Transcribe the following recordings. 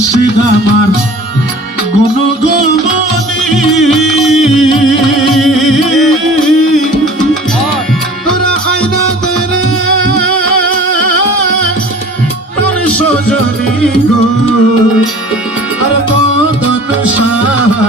মুর্শিদ আমার গুণ গুমনি তোরা আয়না দেরে সজনী গো। আর কদন সাহা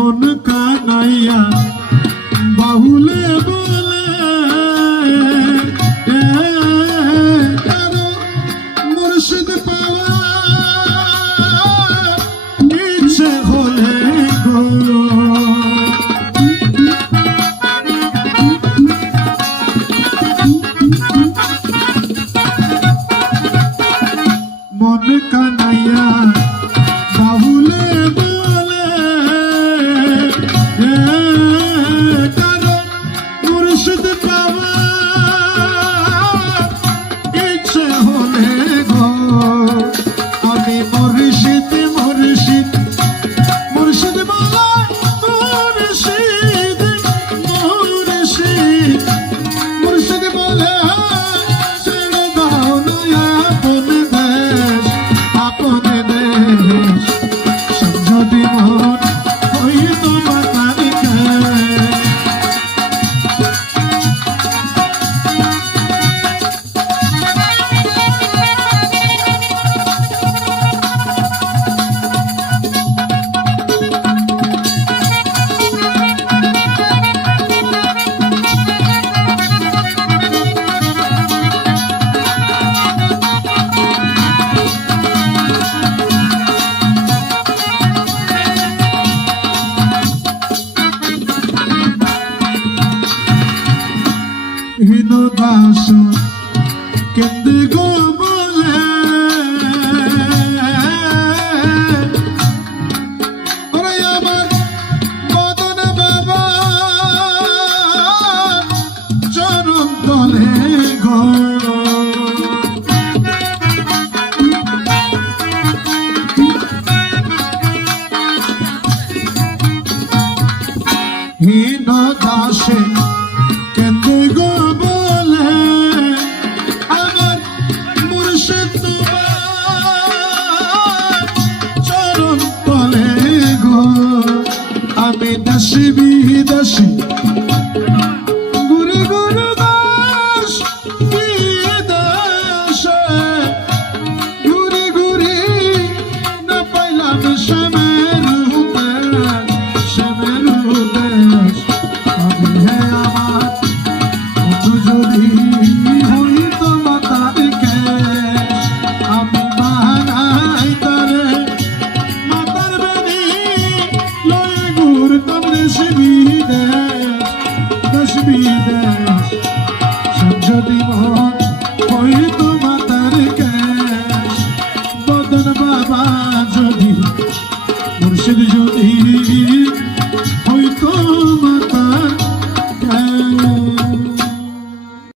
মন কানাইয়া বাহুলে বলে মুর্শিদ পাওয়া ভাষা কেন্দ্রে গো বলে? ওরে আমার বদন বাবা চরণ তলে গো। হীন দাসে